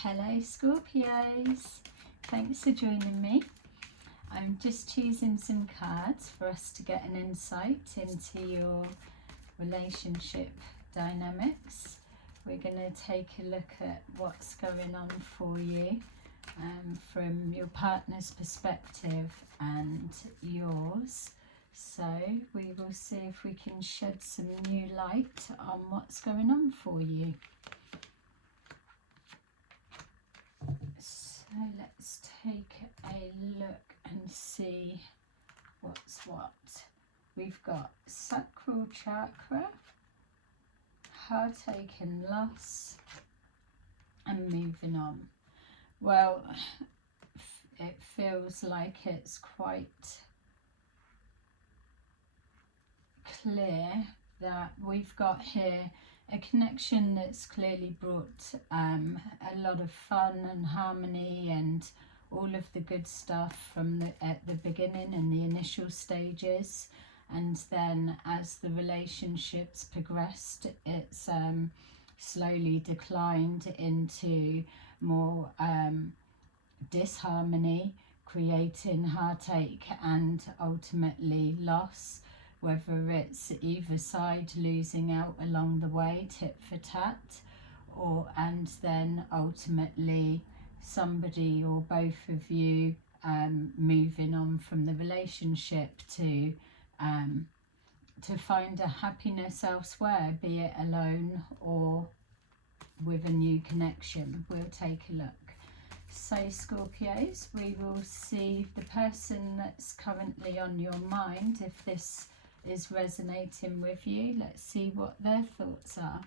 Hello Scorpios, thanks for joining me. I'm just choosing some cards for us to get an insight into your relationship dynamics. We're going to take a look at what's going on for you from your partner's perspective and yours. So we will see if we can shed some new light on what's going on for you. So let's take a look and see what's what. We've got sacral chakra, heartache and loss, and moving on. Well, it feels like it's quite clear that we've got here a connection that's clearly brought a lot of fun and harmony and all of the good stuff from at the beginning and the initial stages, and then as the relationships progressed, it's slowly declined into more disharmony, creating heartache and ultimately loss, whether it's either side losing out along the way, tit for tat, and then ultimately somebody or both of you moving on from the relationship to find a happiness elsewhere, be it alone or with a new connection. We'll take a look. So Scorpios, we will see the person that's currently on your mind. If this is resonating with you, let's see what their thoughts are.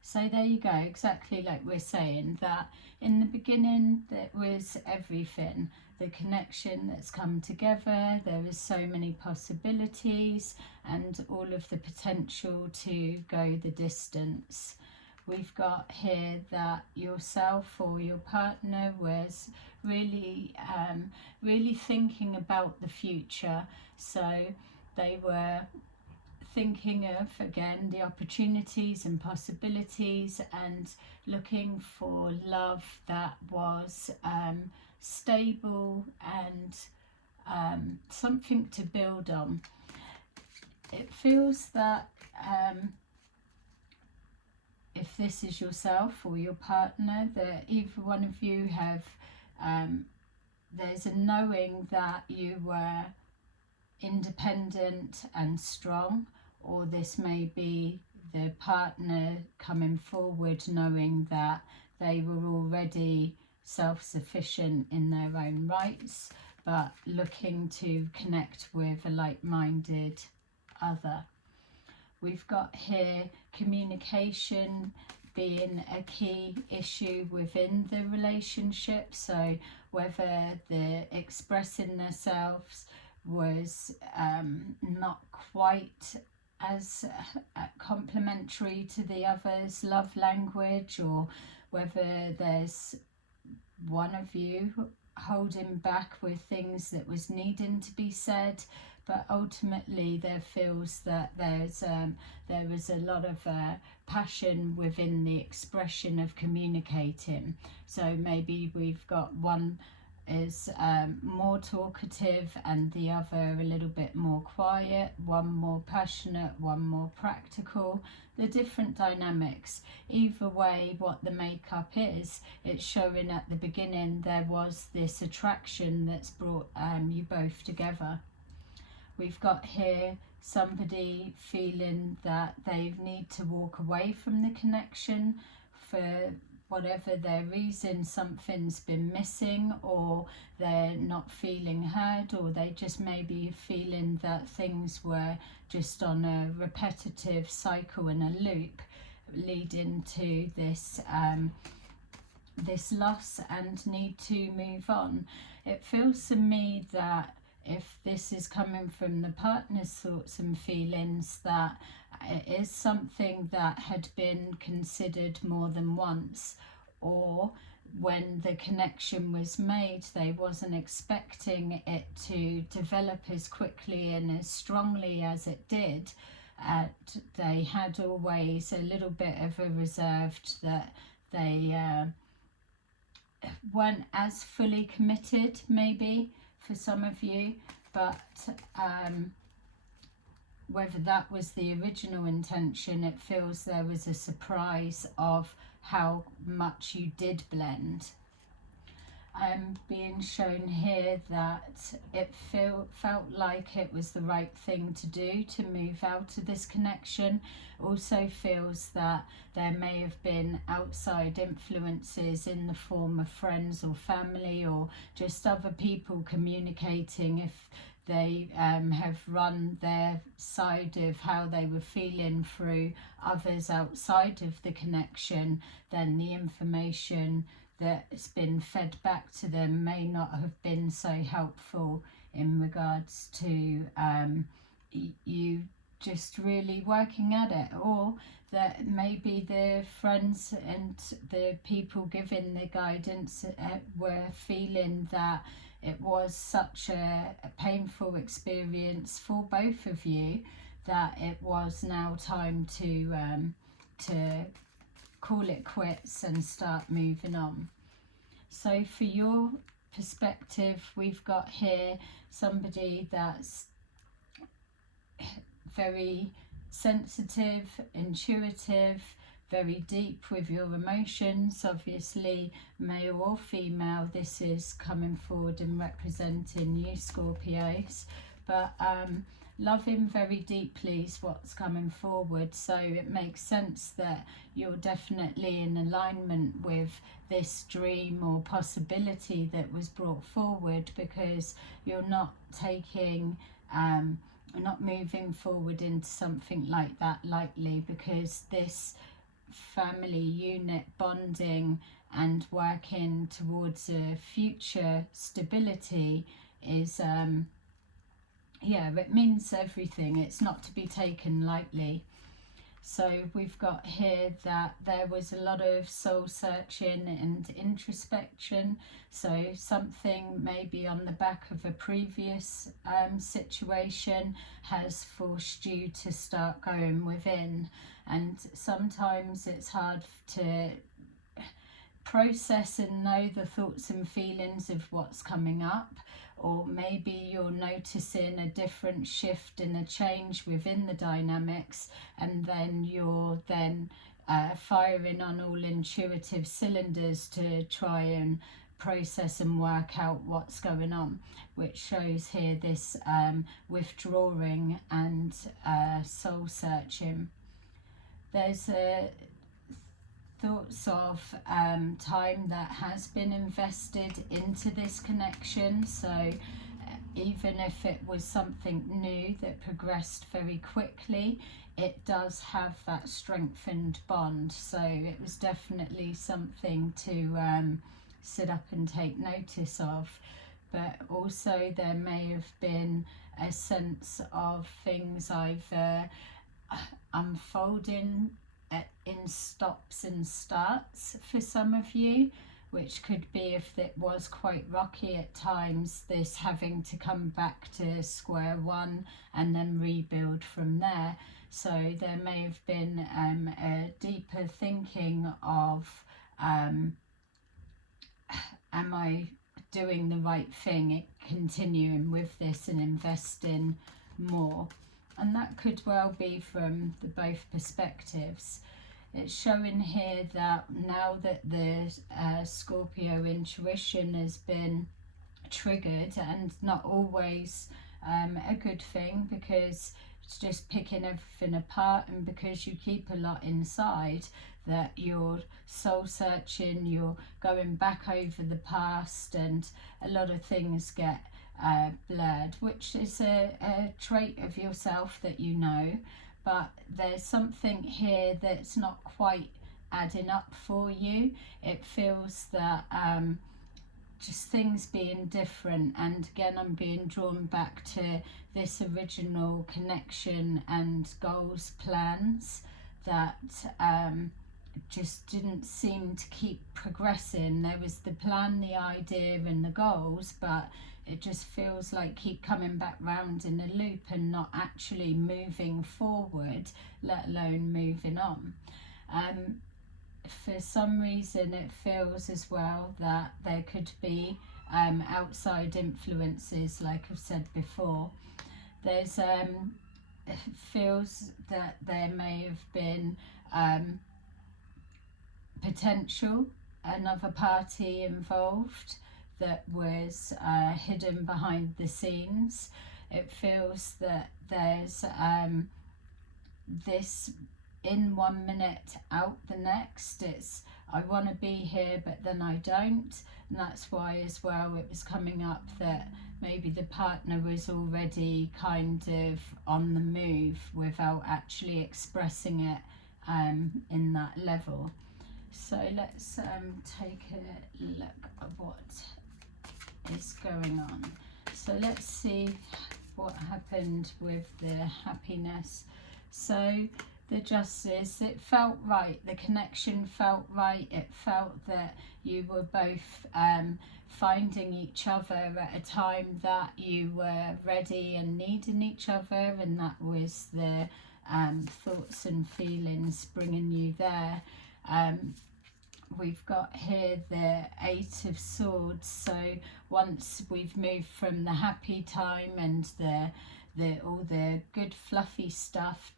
So there you go, exactly like we're saying, that in the beginning there was everything, the connection that's come together, there is so many possibilities and all of the potential to go the distance. We've got here that yourself or your partner was really thinking about the future. So they were thinking of, again, the opportunities and possibilities and looking for love that was stable and something to build on. It feels that if this is yourself or your partner, that either one of you have, there's a knowing that you were independent and strong, or this may be the partner coming forward knowing that they were already self-sufficient in their own rights, but looking to connect with a like-minded other. We've got here communication being a key issue within the relationship, so whether the expressing themselves was not quite as complementary to the other's love language, or whether there's one of you holding back with things that was needing to be said, but ultimately there feels that there is a lot of passion within the expression of communicating. So maybe we've got one is more talkative and the other a little bit more quiet, one more passionate, one more practical. The different dynamics, either way what the makeup is, it's showing at the beginning there was this attraction that's brought you both together. We've got here somebody feeling that they need to walk away from the connection for whatever their reason. Something's been missing, or they're not feeling heard, or they just maybe feeling that things were just on a repetitive cycle and a loop, leading to this this loss and need to move on. It feels to me that if this is coming from the partner's thoughts and feelings, that it is something that had been considered more than once, or when the connection was made they wasn't expecting it to develop as quickly and as strongly as it did. They had always a little bit of a reserved that they weren't as fully committed, maybe for some of you, but whether that was the original intention, it feels there was a surprise of how much you did blend. I'm being shown here that it felt like it was the right thing to do to move out of this connection. Also feels that there may have been outside influences in the form of friends or family, or just other people communicating. If they have run their side of how they were feeling through others outside of the connection, then the information that's been fed back to them may not have been so helpful in regards to you just really working at it, or that maybe the friends and the people giving the guidance were feeling that it was such a painful experience for both of you that it was now time to call it quits and start moving on. So for your perspective, we've got here somebody that's very sensitive, intuitive, very deep with your emotions. Obviously, male or female, this is coming forward and representing you, Scorpios. But loving very deeply is what's coming forward, so it makes sense that you're definitely in alignment with this dream or possibility that was brought forward, because you're not taking not moving forward into something like that lightly, because this family unit bonding and working towards a future stability is yeah, it means everything. It's not to be taken lightly. So we've got here that there was a lot of soul searching and introspection. So something maybe on the back of a previous situation has forced you to start going within. And sometimes it's hard to process and know the thoughts and feelings of what's coming up, or maybe you're noticing a different shift and a change within the dynamics, and then you're firing on all intuitive cylinders to try and process and work out what's going on, which shows here this withdrawing and soul searching. There's a thoughts of time that has been invested into this connection. So even if it was something new that progressed very quickly, it does have that strengthened bond. So it was definitely something to sit up and take notice of. But also there may have been a sense of things either unfolding in stops and starts for some of you, which could be, if it was quite rocky at times, this having to come back to square one and then rebuild from there. So there may have been a deeper thinking of am I doing the right thing, continuing with this and investing more. And that could well be from the both perspectives. It's showing here that now that the Scorpio intuition has been triggered, and not always a good thing, because it's just picking everything apart, and because you keep a lot inside, that you're soul searching, you're going back over the past, and a lot of things get blurred, which is a trait of yourself that you know, but there's something here that's not quite adding up for you. It feels that just things being different, and again I'm being drawn back to this original connection and goals, plans that just didn't seem to keep progressing. There was the plan, the idea and the goals, but it just feels like keep coming back round in a loop and not actually moving forward, let alone moving on. for some reason it feels as well that there could be outside influences, like I've said before. There's it feels that there may have been potential another party involved that was hidden behind the scenes. It feels that there's this in 1 minute, out the next. It's I want to be here but then I don't, and that's why as well it was coming up that maybe the partner was already kind of on the move without actually expressing it in that level. So let's take a look at what is going on. So let's see what happened with the happiness. So the justice, it felt right, the connection felt right, it felt that you were both finding each other at a time that you were ready and needing each other, and that was the thoughts and feelings bringing you there. We've got here the 8 of Swords, so once we've moved from the happy time and all the good fluffy stuff,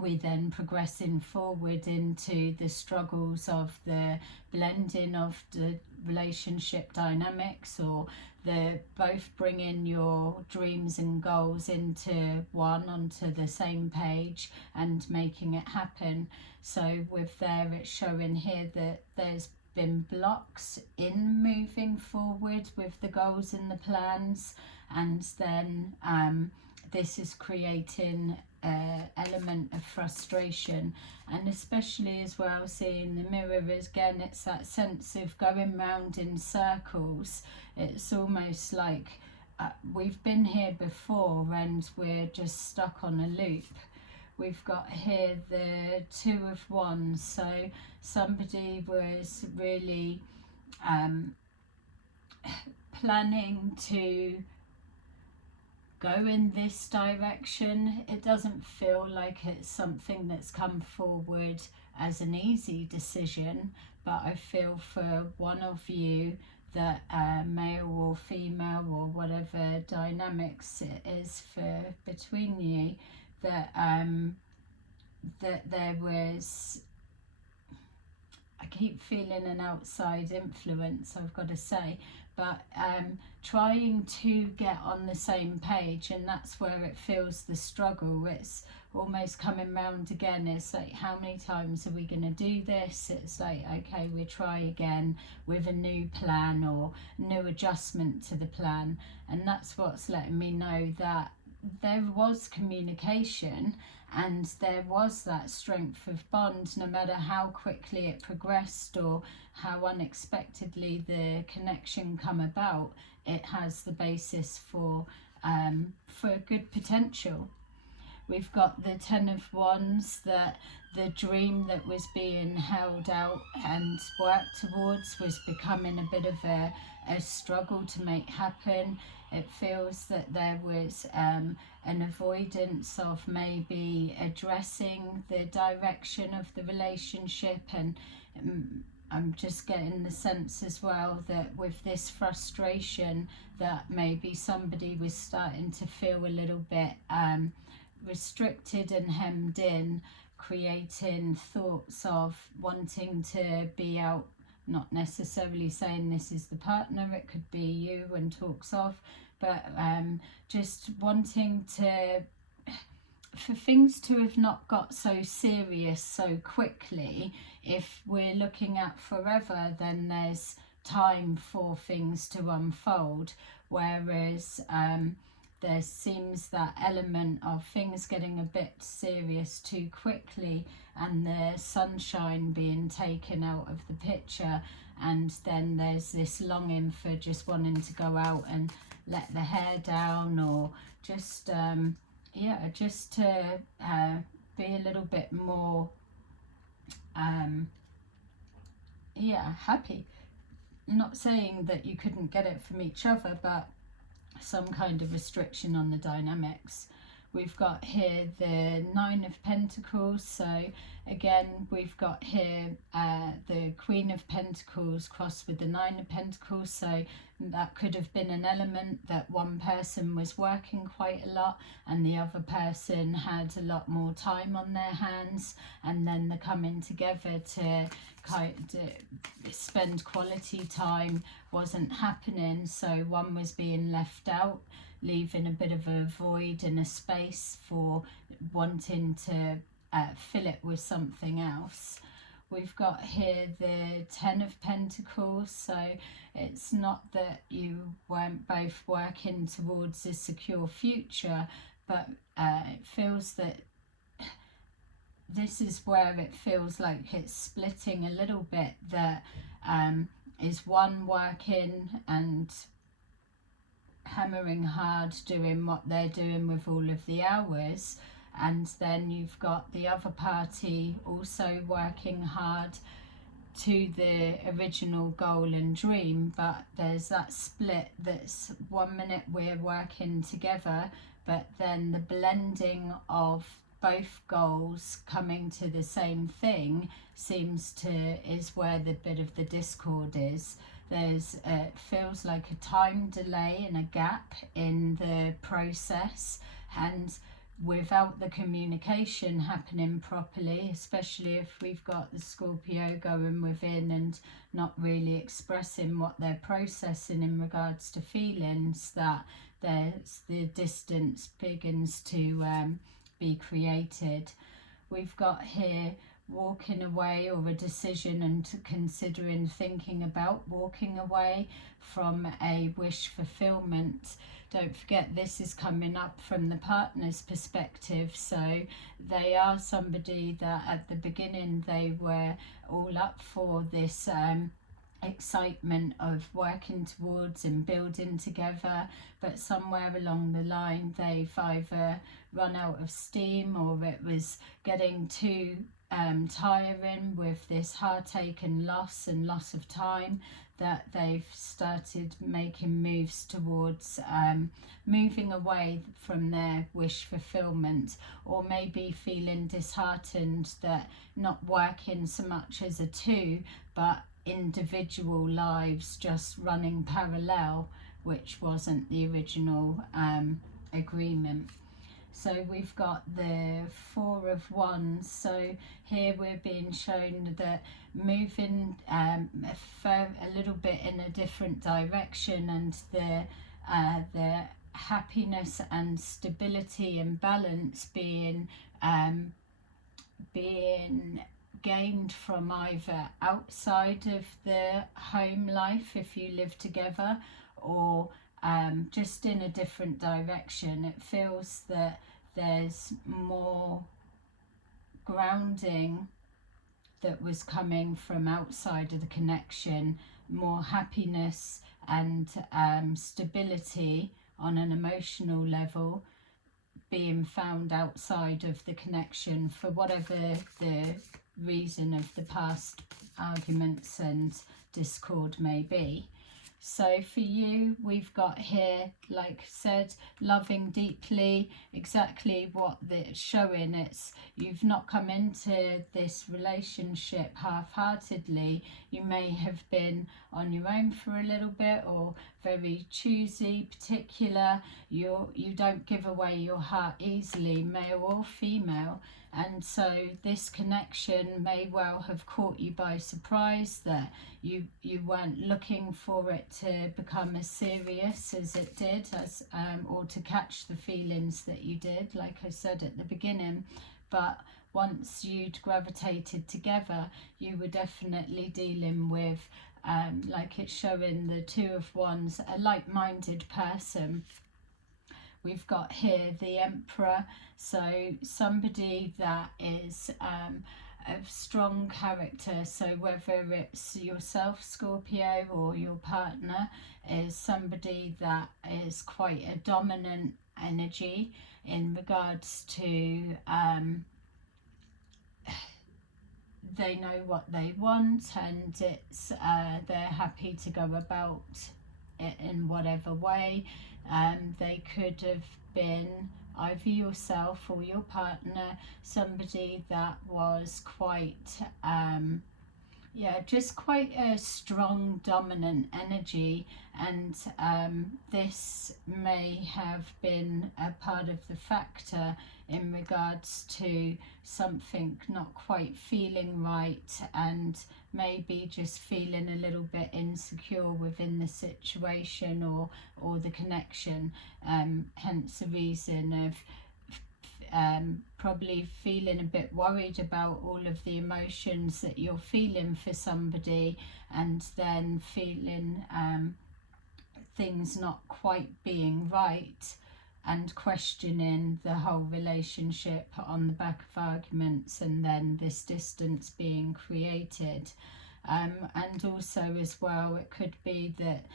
we then progressing forward into the struggles of the blending of the relationship dynamics, or the both bringing your dreams and goals into one onto the same page and making it happen. So with there, it's showing here that there's been blocks in moving forward with the goals and the plans, and then this is creating element of frustration, and especially as well seeing the mirror again, it's that sense of going round in circles. It's almost like we've been here before and we're just stuck on a loop. We've got here the 2 of Wands, so somebody was really planning to go in this direction. It doesn't feel like it's something that's come forward as an easy decision, but I feel for one of you that male or female or whatever dynamics it is for between you, that that there was, I keep feeling an outside influence, I've got to say, but trying to get on the same page, and that's where it feels the struggle. It's almost coming round again. It's like, how many times are we going to do this? It's like, okay, we try again with a new plan or new adjustment to the plan, and that's what's letting me know that there was communication and there was that strength of bond, no matter how quickly it progressed or how unexpectedly the connection come about. It has the basis for good potential. We've got the 10 of Wands, that the dream that was being held out and worked towards was becoming a bit of a struggle to make happen. It feels that there was an avoidance of maybe addressing the direction of the relationship, and I'm just getting the sense as well that with this frustration that maybe somebody was starting to feel a little bit restricted and hemmed in, creating thoughts of wanting to be out, not necessarily saying this is the partner, it could be you and talks of, but just wanting for things to have not got so serious so quickly. If we're looking at forever, then there's time for things to unfold, whereas there seems that element of things getting a bit serious too quickly and the sunshine being taken out of the picture, and then there's this longing for just wanting to go out and let the hair down, or just just to be a little bit more happy. Not saying that you couldn't get it from each other, but some kind of restriction on the dynamics. We've got here the 9 of Pentacles, so Again, we've got here the Queen of Pentacles crossed with the Nine of Pentacles, so that could have been an element that one person was working quite a lot and the other person had a lot more time on their hands, and then the coming together to kind of spend quality time wasn't happening, so one was being left out, leaving a bit of a void and a space for wanting to fill it with something else. We've got here the Ten of Pentacles, so it's not that you weren't both working towards a secure future, but it feels that this is where it feels like it's splitting a little bit, that is one working and hammering hard, doing what they're doing with all of the hours, and then you've got the other party also working hard to the original goal and dream, but there's that split that's 1 minute we're working together, but then the blending of both goals coming to the same thing is where the bit of the discord is. There's feels like a time delay and a gap in the process, and without the communication happening properly, especially if we've got the Scorpio going within and not really expressing what they're processing in regards to feelings, that there's the distance begins to be created. We've got here walking away, or a decision and considering, thinking about walking away from a wish fulfillment. Don't forget, this is coming up from the partner's perspective, so they are somebody that at the beginning they were all up for this excitement of working towards and building together, but somewhere along the line they've either run out of steam, or it was getting too tiring with this heartache and loss of time, that they've started making moves towards moving away from their wish fulfillment, or maybe feeling disheartened that not working so much as a two, but individual lives just running parallel, which wasn't the original agreement. So we've got the Four of Wands. So here we're being shown that moving a little bit in a different direction, and the happiness and stability and balance being gained from either outside of the home life if you live together, or just in a different direction. It feels that there's more grounding that was coming from outside of the connection, more happiness and stability on an emotional level being found outside of the connection, for whatever the reason of the past arguments and discord may be. So for you, we've got here, like I said, loving deeply, exactly what it's showing. It's you've not come into this relationship half-heartedly. You may have been on your own for a little bit, or very choosy, particular. You don't give away your heart easily, male or female. And so this connection may well have caught you by surprise, that you weren't looking for it to become as serious as it did, or to catch the feelings that you did, like I said at the beginning. But once you'd gravitated together, you were definitely dealing with, like it's showing the Two of Wands, a like-minded person. We've got here the Emperor, so somebody that is of strong character. So whether it's yourself, Scorpio, or your partner is somebody that is quite a dominant energy in regards to they know what they want, and it's they're happy to go about it in whatever way. They could have been either yourself or your partner, somebody that was quite yeah, just quite a strong dominant energy, and this may have been a part of the factor in regards to something not quite feeling right, and maybe just feeling a little bit insecure within the situation or the connection, hence the reason of probably feeling a bit worried about all of the emotions that you're feeling for somebody, and then feeling things not quite being right, and questioning the whole relationship on the back of arguments, and then this distance being created. And also as well, it could be that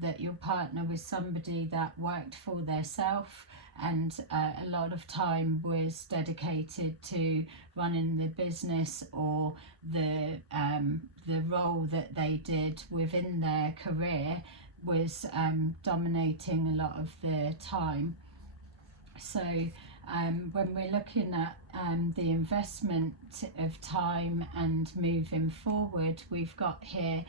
that your partner was somebody that worked for theirself, and a lot of time was dedicated to running the business or the role that they did within their career was dominating a lot of the time. So when we're looking at the investment of time and moving forward, we've got here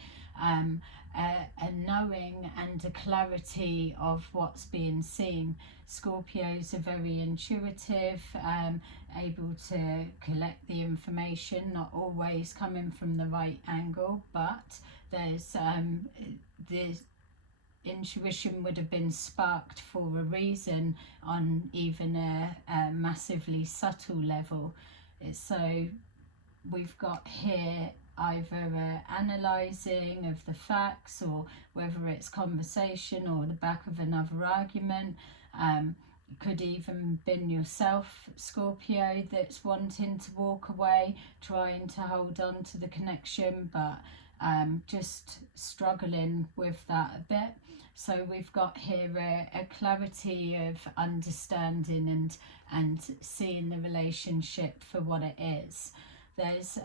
a knowing and a clarity of what's being seen. Scorpios are very intuitive, able to collect the information, not always coming from the right angle, but there's intuition would have been sparked for a reason on even a massively subtle level. So we've got here either analysing of the facts, or whether it's conversation or the back of another argument. Could even been yourself, Scorpio, that's wanting to walk away, trying to hold on to the connection, but just struggling with that a bit. So we've got here a clarity of understanding and seeing the relationship for what it is. There's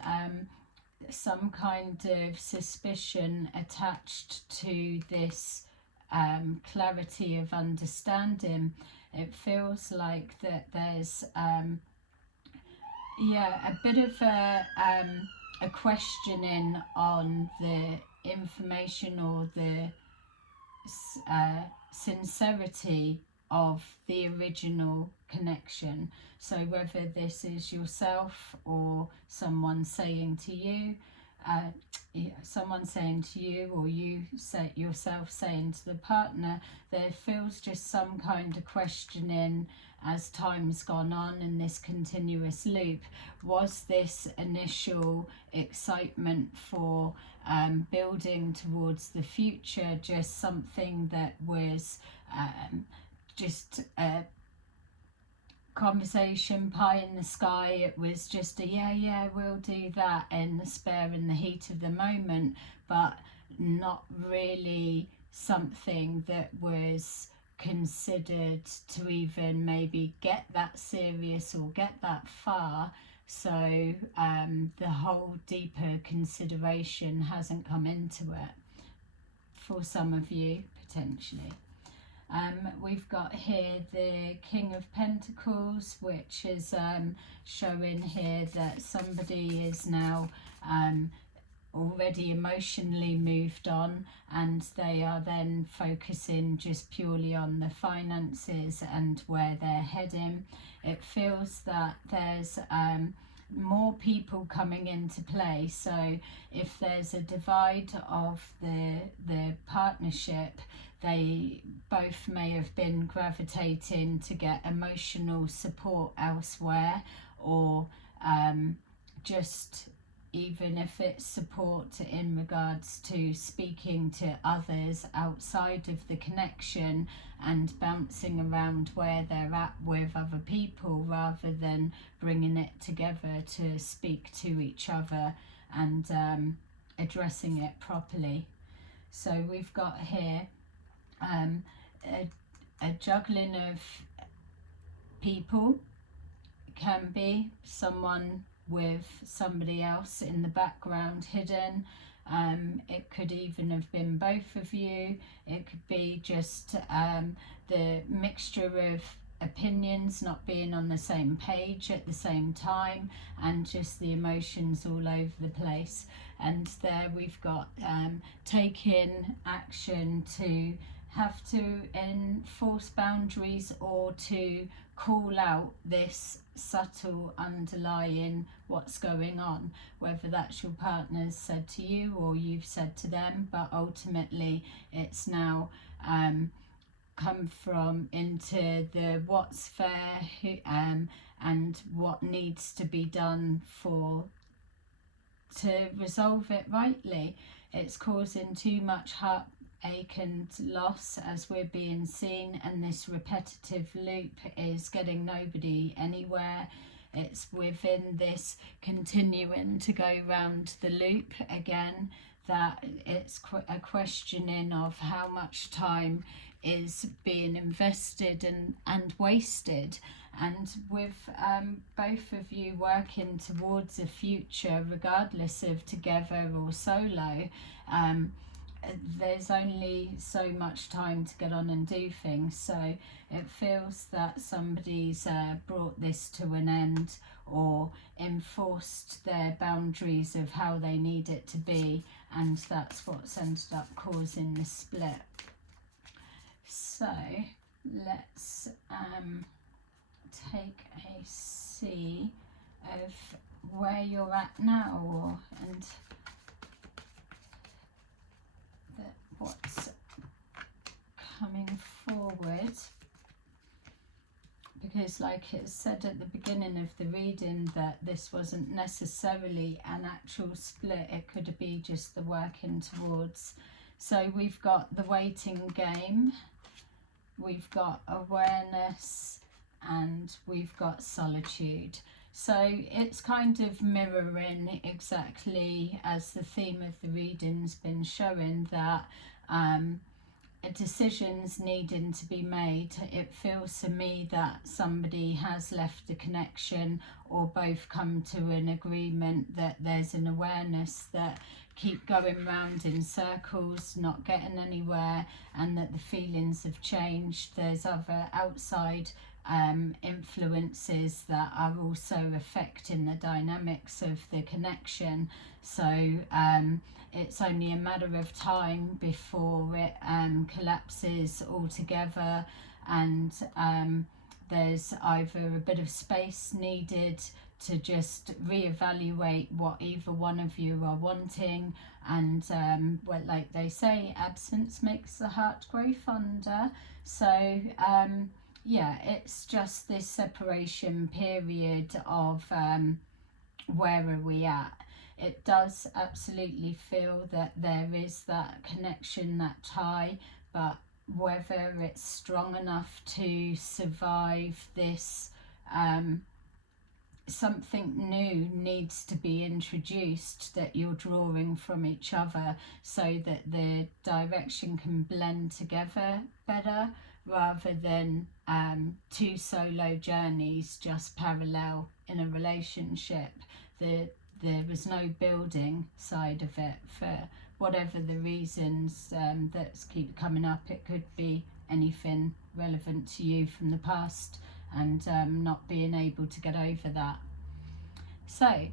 some kind of suspicion attached to this clarity of understanding. It feels like that there's yeah, a bit of a questioning on the information or the sincerity of the original connection. So whether this is yourself or someone saying to you, someone saying to you, or you yourself saying to the partner, there feels just some kind of questioning as time's gone on in this continuous loop. Was this initial excitement for building towards the future just something that was just a conversation, pie in the sky? It was just a yeah, we'll do that in the spare, in the heat of the moment, but not really something that was considered to even maybe get that serious or get that far. So the whole deeper consideration hasn't come into it for some of you, potentially. We've got here the King of Pentacles, which is showing here that somebody is now already emotionally moved on, and they are then focusing just purely on the finances and where they're heading. It feels that there's more people coming into play. So if there's a divide of the partnership, they both may have been gravitating to get emotional support elsewhere, or just even if it's support in regards to speaking to others outside of the connection and bouncing around where they're at with other people, rather than bringing it together to speak to each other and addressing it properly. So we've got here a juggling of people. It can be someone with somebody else in the background hidden. It could even have been both of you. It could be just the mixture of opinions not being on the same page at the same time, and just the emotions all over the place. And there we've got taking action to have to enforce boundaries, or to call out this subtle underlying what's going on, whether that's your partner's said to you or you've said to them, but ultimately it's now come from into the what's fair, and what needs to be done to resolve it rightly. It's causing too much heartache and loss as we're being seen, and this repetitive loop is getting nobody anywhere. It's within this continuing to go round the loop again, that it's a questioning of how much time is being invested and wasted. And with both of you working towards a future, regardless of together or solo, there's only so much time to get on and do things. So it feels that somebody's brought this to an end, or enforced their boundaries of how they need it to be, and that's what's ended up causing the split. So let's take a see of where you're at now, and what's coming forward. Because like it said at the beginning of the reading, that this wasn't necessarily an actual split, it could be just the working towards. So we've got the waiting game, we've got awareness, and we've got solitude. So it's kind of mirroring exactly as the theme of the reading's been showing, that decisions needing to be made. It feels to me that somebody has left the connection, or both come to an agreement that there's an awareness that keep going round in circles, not getting anywhere, and that the feelings have changed. There's other outside influences that are also affecting the dynamics of the connection. So it's only a matter of time before it collapses altogether, and there's either a bit of space needed to just reevaluate what either one of you are wanting, and well, like they say, absence makes the heart grow fonder. So yeah, it's just this separation period of where are we at. It does absolutely feel that there is that connection, that tie, but whether it's strong enough to survive this, something new needs to be introduced, that you're drawing from each other, so that the direction can blend together better, rather than two solo journeys just parallel in a relationship. There was no building side of it for whatever the reasons that keep coming up. It could be anything relevant to you from the past, and not being able to get over that. So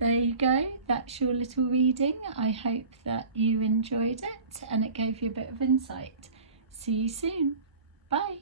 there you go, that's your little reading. I hope that you enjoyed it and it gave you a bit of insight. See you soon. Bye.